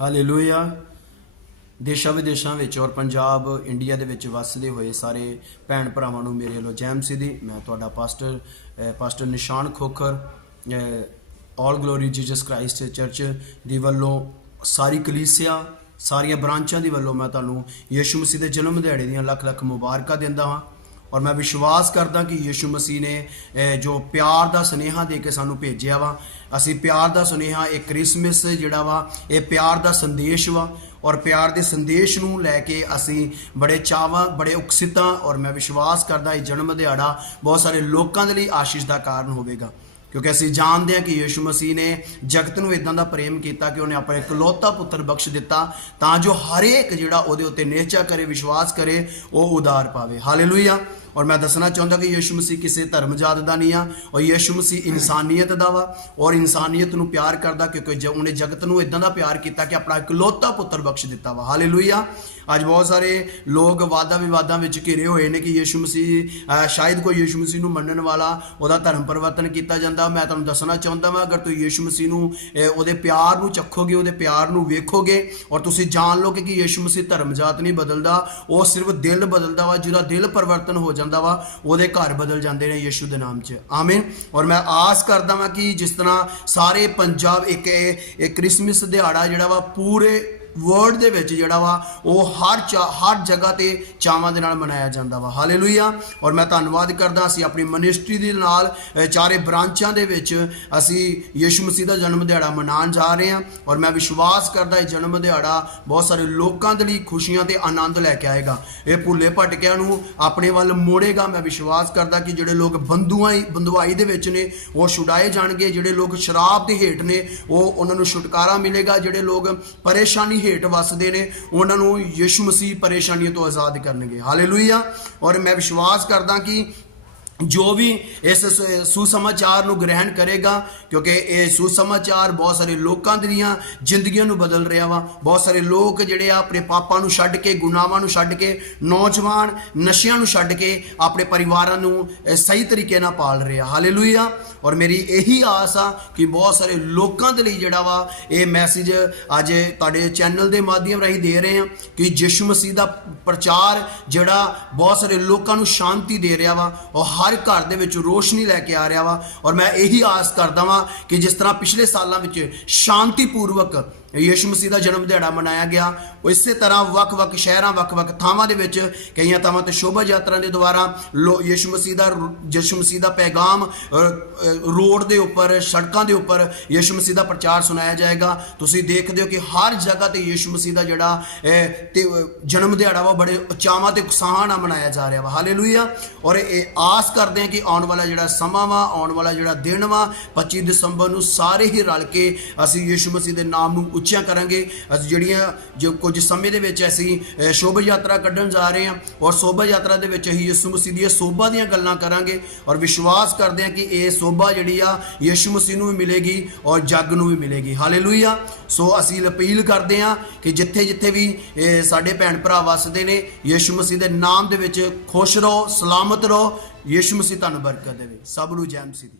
Hallelujah ਦੇਸ਼ਾਂ ਵਿਦੇਸ਼ਾਂ ਵਿੱਚ ਔਰ ਪੰਜਾਬ ਇੰਡੀਆ ਦੇ ਵਿੱਚ ਵੱਸਦੇ ਹੋਏ ਸਾਰੇ ਭੈਣ ਭਰਾਵਾਂ ਨੂੰ ਮੇਰੇ ਵੱਲੋਂ ਜੈਮ ਮਸੀਹ ਦੀ, ਮੈਂ ਤੁਹਾਡਾ pastor pastor Nishan Khokhar all glory Jesus Christ church ਦੀ ਵੱਲੋਂ ਸਾਰੀ ਕਲੀਸਿਆ, ਸਾਰੀਆਂ ਬ੍ਰਾਂਚਾਂ ਦੀ ਵੱਲੋਂ ਮੈਂ ਤੁਹਾਨੂੰ ਯੀਸ਼ੂ ਮਸੀਹ ਦੇ ਜਨਮ ਦਿਹਾੜੇ ਦੀਆਂ ਲੱਖ ਲੱਖ ਮੁਬਾਰਕਾਂ ਦਿੰਦਾ ਹਾਂ। ਔਰ ਮੈਂ ਵਿਸ਼ਵਾਸ ਕਰਦਾ ਕਿ ਯੀਸ਼ੂ ਮਸੀਹ ਨੇ ਜੋ ਪਿਆਰ ਦਾ ਸੁਨੇਹਾ ਦੇ ਕੇ ਸਾਨੂੰ ਭੇਜਿਆ ਵਾ, ਅਸੀਂ ਪਿਆਰ ਦਾ ਸੁਨੇਹਾ, ਇਹ ਕ੍ਰਿਸਮਸ ਜਿਹੜਾ ਵਾ, ਇਹ ਪਿਆਰ ਦਾ ਸੰਦੇਸ਼ ਵਾ, ਔਰ ਪਿਆਰ ਦੇ ਸੰਦੇਸ਼ ਨੂੰ ਲੈ ਕੇ ਅਸੀਂ ਬੜੇ ਚਾਵਾਂ, ਬੜੇ ਉਕਸਿਤਾਂ, ਔਰ ਮੈਂ ਵਿਸ਼ਵਾਸ ਕਰਦਾ ਇਹ ਜਨਮ ਦਿਹਾੜਾ ਬਹੁਤ ਸਾਰੇ ਲੋਕਾਂ ਦੇ ਲਈ ਆਸ਼ੀਸ਼ ਦਾ ਕਾਰਨ ਹੋਵੇਗਾ। ਕਿਉਂਕਿ ਅਸੀਂ ਜਾਣਦੇ ਹਾਂ ਕਿ ਯੀਸ਼ੂ ਮਸੀਹ ਨੇ ਜਗਤ ਨੂੰ ਇਦਾਂ ਦਾ ਪ੍ਰੇਮ ਕੀਤਾ ਕਿ ਉਹਨੇ ਆਪਣਾ ਇਕਲੌਤਾ ਪੁੱਤਰ ਬਖਸ਼ ਦਿੱਤਾ, ਤਾਂ ਜੋ ਹਰੇਕ ਜਿਹੜਾ ਉਹਦੇ ਉੱਤੇ ਨਿਹਚਾ ਕਰੇ, ਵਿਸ਼ਵਾਸ ਕਰੇ, ਉਹ ਉਦਾਰ ਪਾਵੇ। ਹਾਲੇਲੂਇਆ ਔਰ ਮੈਂ ਦੱਸਣਾ ਚਾਹੁੰਦਾ ਕਿ ਯੀਸ਼ੂ ਮਸੀਹ ਕਿਸੇ ਧਰਮ ਜਾਤ ਦਾ ਨਹੀਂ ਆ ਔਰ ਯੀਸ਼ੂ ਮਸੀਹ ਇਨਸਾਨੀਅਤ ਦਾ ਵਾ ਔਰ ਇਨਸਾਨੀਅਤ ਨੂੰ ਪਿਆਰ ਕਰਦਾ ਕਿਉਂਕਿ ਜ- ਉਹਨੇ ਜਗਤ ਨੂੰ ਇਦਾਂ ਦਾ ਪਿਆਰ ਕੀਤਾ ਕਿ ਆਪਣਾ ਇਕਲੌਤਾ ਪੁੱਤਰ ਬਖਸ਼ ਦਿੱਤਾ ਵਾ। ਹਾਲੇਲੂਇਆ ਅੱਜ ਬਹੁਤ ਸਾਰੇ ਲੋਕ ਵਾਦਾ ਵਿਵਾਦਾਂ ਵਿੱਚ ਘਿਰੇ ਹੋਏ ਨੇ ਕਿ ਯੀਸ਼ੂ ਮਸੀਹ ਸ਼ਾਇਦ ਕੋਈ ਯੀਸ਼ੂ ਮਸੀਹ ਨੂੰ ਮੰਨਣ ਵਾਲਾ ਉਹਦਾ ਧਰਮ ਪਰਿਵਰਤਨ ਕੀਤਾ ਜਾਂਦਾ। ਮੈਂ ਤੁਹਾਨੂੰ ਦੱਸਣਾ ਚਾਹੁੰਦਾ ਹਾਂ ਅਗਰ ਤੁਸੀਂ ਯੀਸ਼ੂ ਮਸੀਹ ਨੂੰ ਉਹਦੇ ਪਿਆਰ ਨੂੰ ਚੱਖੋਗੇ, ਉਹਦੇ ਪਿਆਰ ਨੂੰ ਵੇਖੋਗੇ ਔਰ ਤੁਸੀਂ ਜਾਣ ਲਓਗੇ ਕਿ ਯੀਸ਼ੂ ਮਸੀਹ ਧਰਮ ਜਾਤ ਨਹੀਂ ਬਦਲਦਾ, ਉਹ ਸਿਰਫ ਦਿਲ ਬਦਲਦਾ ਵਾ, ਜਿਹਦਾ ਦਿਲ ਪਰਿਵਰਤਨ ਹੋ ਜਾਂਦਾ ਵਾ, ਉਹਦੇ ਘਰ ਬਦਲ ਜਾਂਦੇ ਨੇ ਯੀਸ਼ੂ ਦੇ ਨਾਮ 'ਚ। ਆਮੀਨ। ਔਰ ਮੈਂ ਆਸ ਕਰਦਾ ਵਾਂ ਕਿ ਜਿਸ ਤਰ੍ਹਾਂ ਸਾਰੇ ਪੰਜਾਬ ਇੱਕ ਇਹ ਇਹ ਕ੍ਰਿਸਮਸ ਦਿਹਾੜਾ ਜਿਹੜਾ ਵਾ ਪੂਰੇ ਵਰਲਡ ਦੇ ਵਿੱਚ ਜਿਹੜਾ ਵਾ, ਉਹ ਹਰ ਚਾ- ਹਰ ਜਗ੍ਹਾ ਤੇ ਚਾਵਾਂ ਦੇ ਨਾਲ ਮਨਾਇਆ ਜਾਂਦਾ ਵਾ। ਹਾਲੇਲੂਇਆ ਔਰ ਮੈਂ ਧੰਨਵਾਦ ਕਰਦਾ, ਅਸੀਂ ਆਪਣੀ ਮਿਨਿਸਟਰੀ ਦੇ ਨਾਲ ਚਾਰੇ ਬ੍ਰਾਂਚਾਂ ਦੇ ਵਿੱਚ ਅਸੀਂ ਯੀਸ਼ੂ ਮਸੀਹ ਦਾ ਜਨਮ ਦਿਹਾੜਾ ਮਨਾਉਣ ਜਾ ਰਹੇ ਹਾਂ। ਔਰ ਮੈਂ ਵਿਸ਼ਵਾਸ ਕਰਦਾ, ਇਹ ਜਨਮ ਦਿਹਾੜਾ ਬਹੁਤ ਸਾਰੇ ਲੋਕਾਂ ਦੇ ਲਈ ਖੁਸ਼ੀਆਂ ਤੇ ਆਨੰਦ ਲੈ ਕੇ ਆਏਗਾ। ਇਹ ਭੁੱਲੇ ਭਟਕਿਆਂ ਨੂੰ ਆਪਣੇ ਵੱਲ ਮੋੜੇਗਾ। ਮੈਂ ਵਿਸ਼ਵਾਸ ਕਰਦਾ ਕਿ ਜਿਹੜੇ ਲੋਕ ਬੰਦੂਆਈ ਬੰਦਵਾਈ ਦੇ ਵਿੱਚ ਨੇ, ਉਹ ਛੁਡਾਏ ਜਾਣਗੇ। ਜਿਹੜੇ ਲੋਕ ਸ਼ਰਾਬ ਦੇ ਹੇਠ ਨੇ, ਉਹ ਉਹਨਾਂ ਨੂੰ ਛੁਟਕਾਰਾ ਮਿਲੇਗਾ। ਜਿਹੜੇ ਲੋਕ ਪਰੇਸ਼ਾਨੀ ਹੇਠ ਵੱਸਦੇ ਨੇ, ਉਹਨਾਂ ਨੂੰ ਯਿਸੂ ਮਸੀਹ ਪਰੇਸ਼ਾਨੀਆਂ ਤੋਂ ਆਜ਼ਾਦ ਕਰਨਗੇ। ਹਾਲੇਲੂਇਆ ਔਰ ਮੈਂ ਵਿਸ਼ਵਾਸ ਕਰਦਾ ਕਿ ਜੋ ਵੀ ਇਸ ਸੁਸਮਾਚਾਰ ਨੂੰ ਗ੍ਰਹਿਣ ਕਰੇਗਾ, ਕਿਉਂਕਿ ਇਹ ਸੁਸਮਾਚਾਰ ਬਹੁਤ ਸਾਰੇ ਲੋਕਾਂ ਦੀਆਂ ਜ਼ਿੰਦਗੀਆਂ ਨੂੰ ਬਦਲ ਰਿਹਾ ਵਾ। ਬਹੁਤ ਸਾਰੇ ਲੋਕ ਜਿਹੜੇ ਆ, ਆਪਣੇ ਪਾਪਾਂ ਨੂੰ ਛੱਡ ਕੇ, ਗੁਨਾਹਾਂ ਨੂੰ ਛੱਡ ਕੇ, ਨੌਜਵਾਨ ਨਸ਼ਿਆਂ ਨੂੰ ਛੱਡ ਕੇ ਆਪਣੇ ਪਰਿਵਾਰਾਂ ਨੂੰ ਸਹੀ ਤਰੀਕੇ ਨਾਲ ਪਾਲ ਰਹੇ। ਆ ਹਾਲੇਲੂਇਆ ਔਰ ਮੇਰੀ ਇਹੀ ਆਸ ਆ ਕਿ ਬਹੁਤ ਸਾਰੇ ਲੋਕਾਂ ਦੇ ਲਈ ਜਿਹੜਾ ਵਾ, ਇਹ ਮੈਸੇਜ ਅੱਜ ਤੁਹਾਡੇ ਚੈਨਲ ਦੇ ਮਾਧਿਅਮ ਰਾਹੀਂ ਦੇ ਰਹੇ ਆ ਕਿ ਯਿਸੂ ਮਸੀਹ ਦਾ ਪ੍ਰਚਾਰ ਜਿਹੜਾ ਬਹੁਤ ਸਾਰੇ ਲੋਕਾਂ ਨੂੰ ਸ਼ਾਂਤੀ ਦੇ ਰਿਹਾ ਵਾ। ਉਹ ਹਰ ਘਰ ਦੇ ਵਿੱਚ ਰੋਸ਼ਨੀ ਲੈ ਕੇ ਆ ਰਿਹਾ ਵਾ ਔਰ ਮੈਂ ਇਹੀ ਆਸ ਕਰਦਾ ਵਾਂ ਕਿ ਜਿਸ ਤਰ੍ਹਾਂ ਪਿਛਲੇ ਸਾਲਾਂ ਵਿੱਚ ਸ਼ਾਂਤੀਪੂਰਵਕ ਯਿਸੂ ਮਸੀਹ ਦਾ ਜਨਮ ਦਿਹਾੜਾ ਮਨਾਇਆ ਗਿਆ, ਉਹ ਇਸੇ ਤਰ੍ਹਾਂ ਵੱਖ-ਵੱਖ ਸ਼ਹਿਰਾਂ, ਵੱਖ-ਵੱਖ ਥਾਵਾਂ ਦੇ ਵਿੱਚ ਕਈਆਂ ਥਾਵਾਂ ਤੇ ਸ਼ੋਭਾ ਯਾਤਰਾ ਦੇ ਦੁਆਰਾ ਲੋ- ਯਿਸੂ ਮਸੀਹ ਦਾ ਯਿਸੂ ਮਸੀਹ ਦਾ ਪੈਗਾਮ ਰੋਡ ਦੇ ਉੱਪਰ, ਸੜਕਾਂ ਦੇ ਉੱਪਰ ਯਿਸੂ ਮਸੀਹ ਦਾ ਪ੍ਰਚਾਰ ਸੁਣਾਇਆ ਜਾਏਗਾ। ਤੁਸੀਂ ਦੇਖਦੇ ਹੋ ਕਿ ਹਰ ਜਗ੍ਹਾ ਤੇ ਯਿਸੂ ਮਸੀਹ ਦਾ ਜਿਹੜਾ ਤੇ ਜਨਮ ਦਿਹਾੜਾ ਵਾ, ਉਹ ਬੜੇ ਉਚਾਵਾਂ ਤੇ ਉਤਸ਼ਾਹ ਨਾਲ ਮਨਾਇਆ ਜਾ ਰਿਹਾ ਵਾ। ਹਾਲੇਲੂਇਆ। ਔਰ ਇਹ ਆਸ ਕਰਦੇ ਹਾਂ ਕਿ ਆਉਣ ਵਾਲਾ ਜਿਹੜਾ ਸਮਾਂ ਵਾ, ਆਉਣ ਵਾਲਾ ਜਿਹੜਾ ਦਿਨ ਵਾ 25 ਦਸੰਬਰ ਨੂੰ ਸਾਰੇ ਹੀ ਰਲ ਕੇ ਅਸੀਂ ਯਿਸੂ ਮਸੀਹ ਦੇ ਨਾਮ ਨੂੰ ਉੱਚਾ ਕਰਾਂਗੇ। ਅਸੀਂ ਜਿਹੜੀਆਂ ਜੋ ਕੁਝ ਸਮੇਂ ਦੇ ਵਿੱਚ ਅਸੀਂ ਸ਼ੋਭਾ ਯਾਤਰਾ ਕੱਢਣ ਜਾ ਰਹੇ ਹਾਂ ਔਰ ਸ਼ੋਭਾ ਯਾਤਰਾ ਦੇ ਵਿੱਚ ਅਸੀਂ ਯਿਸੂ ਮਸੀਹ ਦੀਆਂ ਸੋਭਾ ਦੀਆਂ ਗੱਲਾਂ ਕਰਾਂਗੇ ਔਰ ਵਿਸ਼ਵਾਸ ਕਰਦੇ ਹਾਂ ਕਿ ਇਹ ਸੋਭਾ ਜਿਹੜੀ ਆ ਯਿਸੂ ਮਸੀਹ ਨੂੰ ਵੀ ਮਿਲੇਗੀ ਔਰ ਜੱਗ ਨੂੰ ਵੀ ਮਿਲੇਗੀ। ਹਾਲੇਲੂਇਆ। ਸੋ ਅਸੀਂ ਅਪੀਲ ਕਰਦੇ ਹਾਂ ਕਿ ਜਿੱਥੇ ਜਿੱਥੇ ਵੀ ਸਾਡੇ ਭੈਣ ਭਰਾ ਵਸਦੇ ਨੇ, ਯਿਸੂ ਮਸੀਹ ਦੇ ਨਾਮ ਦੇ ਵਿੱਚ ਖੁਸ਼ ਰਹੋ, ਸਲਾਮਤ ਰਹੋ ਯਿਸੂ ਮਸੀਹ ਤੁਹਾਨੂੰ ਬਰਕਤ ਦੇਵੇ। ਸਭ ਨੂੰ ਜੈ ਮਸੀਹ